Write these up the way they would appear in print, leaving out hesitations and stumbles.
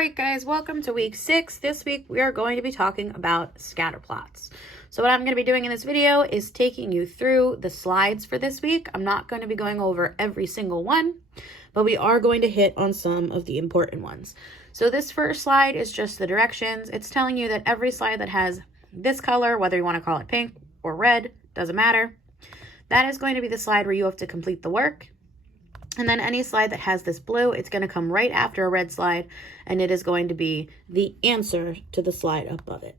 Alright guys, welcome to week 6. This week we are going to be talking about scatter plots. So what I'm going to be doing in this video is taking you through the slides for this week. I'm not going to be going over every single one, but we are going to hit on some of the important ones. So this first slide is just the directions. It's telling you that every slide that has this color, whether you want to call it pink or red, doesn't matter. That is going to be the slide where you have to complete the work. And then any slide that has this blue, it's going to come right after a red slide, and it is going to be the answer to the slide above it.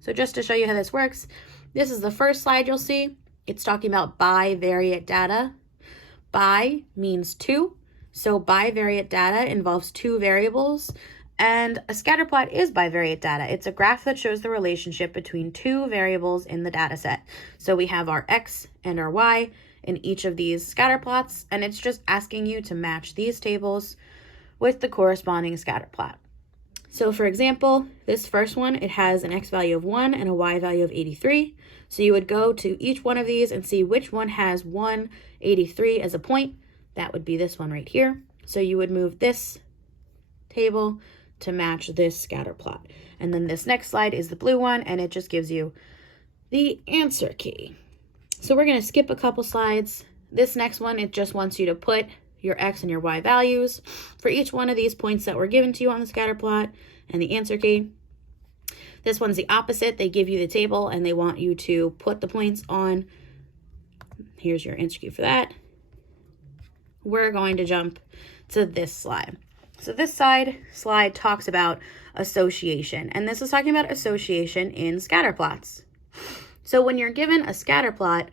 So just to show you how this works, this is the first slide you'll see. It's talking about bivariate data. Bi means two, so bivariate data involves two variables, and a scatter plot is bivariate data. It's a graph that shows the relationship between two variables in the data set. So we have our x and our y in each of these scatter plots, and it's just asking you to match these tables with the corresponding scatter plot. So for example, this first one, it has an x value of 1 and a y value of 83. So you would go to each one of these and see which one has 183 as a point. That would be this one right here. So you would move this table to match this scatter plot. And then this next slide is the blue one, and it just gives you the answer key. So we're going to skip a couple slides. This next one, it just wants you to put your x and your y values for each one of these points that were given to you on the scatter plot and the answer key. This one's the opposite. They give you the table and they want you to put the points on. Here's your answer key for that. We're going to jump to this slide. So this slide talks about association, and this is talking about association in scatter plots. So when you're given a scatter plot,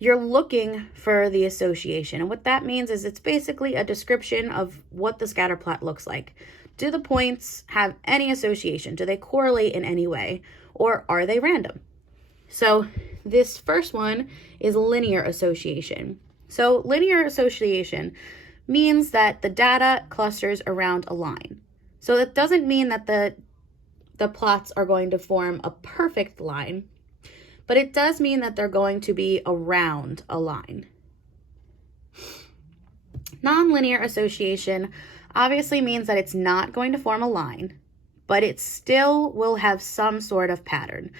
you're looking for the association. And what that means is it's basically a description of what the scatter plot looks like. Do the points have any association? Do they correlate in any way? Or are they random? So this first one is linear association. So linear association means that the data clusters around a line. So that doesn't mean that the plots are going to form a perfect line, but it does mean that they're going to be around a line. Nonlinear association obviously means that it's not going to form a line, but it still will have some sort of pattern.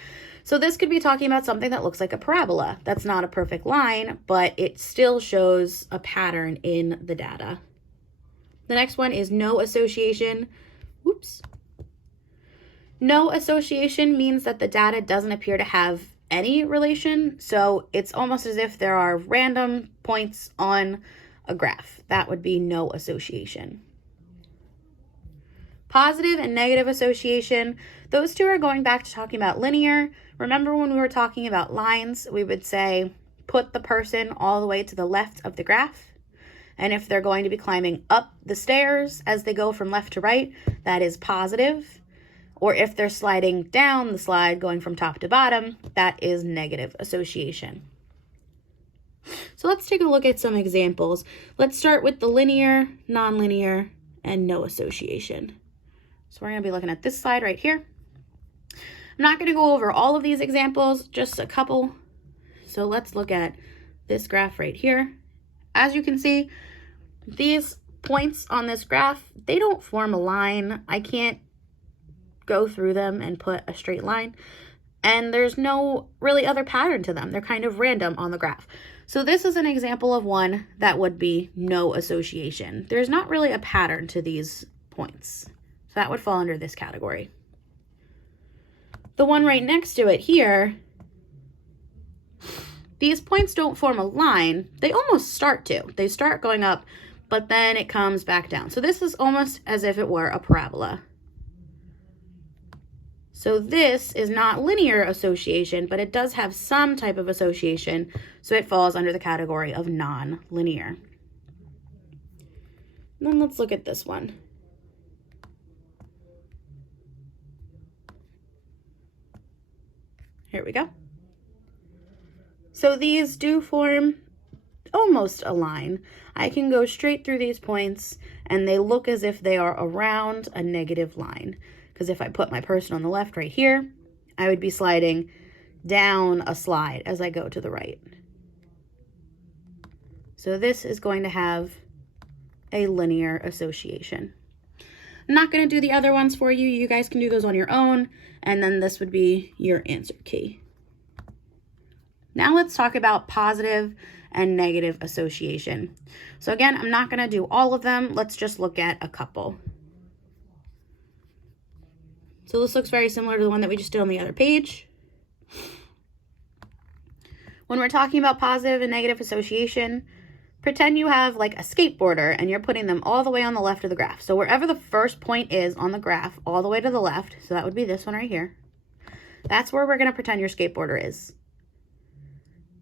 So this could be talking about something that looks like a parabola. That's not a perfect line, but it still shows a pattern in the data. The next one is no association. Oops. No association means that the data doesn't appear to have any relation, so it's almost as if there are random points on a graph. That would be no association. Positive and negative association, those two are going back to talking about linear. Remember when we were talking about lines, we would say put the person all the way to the left of the graph, and if they're going to be climbing up the stairs as they go from left to right, that is positive. Or if they're sliding down the slide, going from top to bottom, that is negative association. So let's take a look at some examples. Let's start with the linear, nonlinear, and no association. So we're going to be looking at this slide right here. I'm not going to go over all of these examples, just a couple. So let's look at this graph right here. As you can see, these points on this graph, they don't form a line. I can't go through them and put a straight line, and there's no really other pattern to them. They're kind of random on the graph. So this is an example of one that would be no association. There's not really a pattern to these points, so that would fall under this category. The one right next to it here, these points don't form a line. They almost start to. They start going up, but then it comes back down. So this is almost as if it were a parabola. So this is not linear association, but it does have some type of association, so it falls under the category of non-linear. Then let's look at this one. Here we go. So these do form almost a line. I can go straight through these points, and they look as if they are around a negative line. Because if I put my person on the left right here, I would be sliding down a slide as I go to the right. So this is going to have a linear association. I'm not going to do the other ones for you. You guys can do those on your own. And then this would be your answer key. Now let's talk about positive and negative association. So again, I'm not going to do all of them. Let's just look at a couple. So this looks very similar to the one that we just did on the other page. When we're talking about positive and negative association, pretend you have like a skateboarder and you're putting them all the way on the left of the graph. So wherever the first point is on the graph, all the way to the left, so that would be this one right here, that's where we're going to pretend your skateboarder is.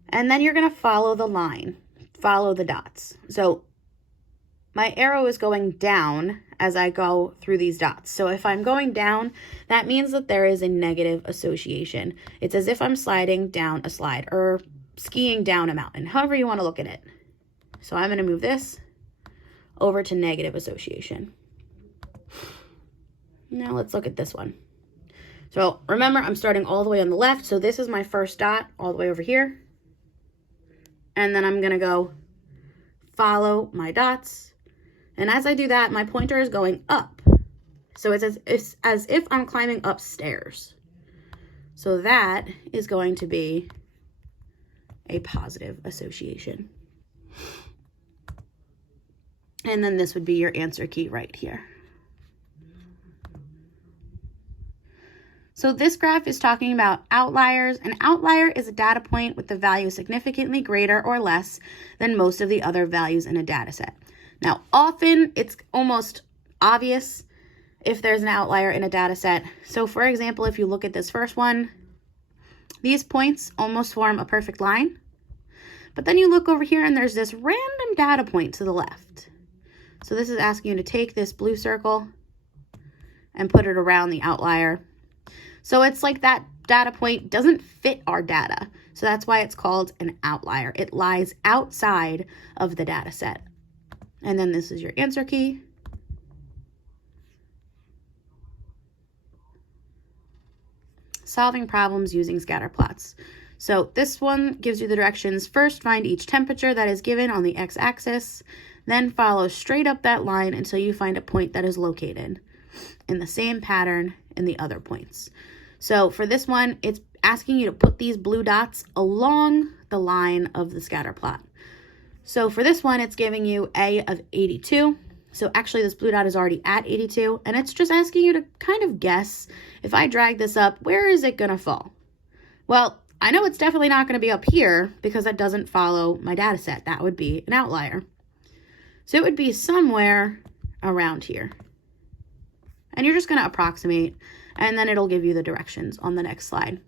And then you're going to follow the line, follow the dots. So my arrow is going down as I go through these dots. So if I'm going down, that means that there is a negative association. It's as if I'm sliding down a slide or skiing down a mountain, however you want to look at it. So I'm going to move this over to negative association. Now let's look at this one. So remember, I'm starting all the way on the left. So this is my first dot all the way over here. And then I'm going to go follow my dots. And as I do that, my pointer is going up. So it's as if I'm climbing upstairs. So that is going to be a positive association. And then this would be your answer key right here. So this graph is talking about outliers. An outlier is a data point with the value significantly greater or less than most of the other values in a data set. Now, often it's almost obvious if there's an outlier in a data set. So for example, if you look at this first one, these points almost form a perfect line. But then you look over here and there's this random data point to the left. So this is asking you to take this blue circle and put it around the outlier. So it's like that data point doesn't fit our data. So that's why it's called an outlier. It lies outside of the data set. And then this is your answer key. Solving problems using scatter plots. So this one gives you the directions. First, find each temperature that is given on the x-axis. Then follow straight up that line until you find a point that is located in the same pattern in the other points. So for this one, it's asking you to put these blue dots along the line of the scatter plot. So for this one, it's giving you A of 82. So actually this blue dot is already at 82, and it's just asking you to kind of guess, if I drag this up, where is it going to fall? Well, I know it's definitely not going to be up here because that doesn't follow my data set. That would be an outlier. So it would be somewhere around here. And you're just going to approximate, and then it'll give you the directions on the next slide.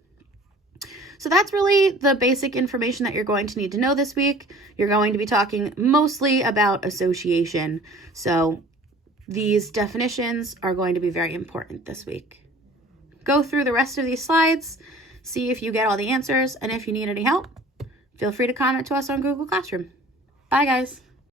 So that's really the basic information that you're going to need to know this week. You're going to be talking mostly about association. So these definitions are going to be very important this week. Go through the rest of these slides, see if you get all the answers, and if you need any help, feel free to comment to us on Google Classroom. Bye, guys.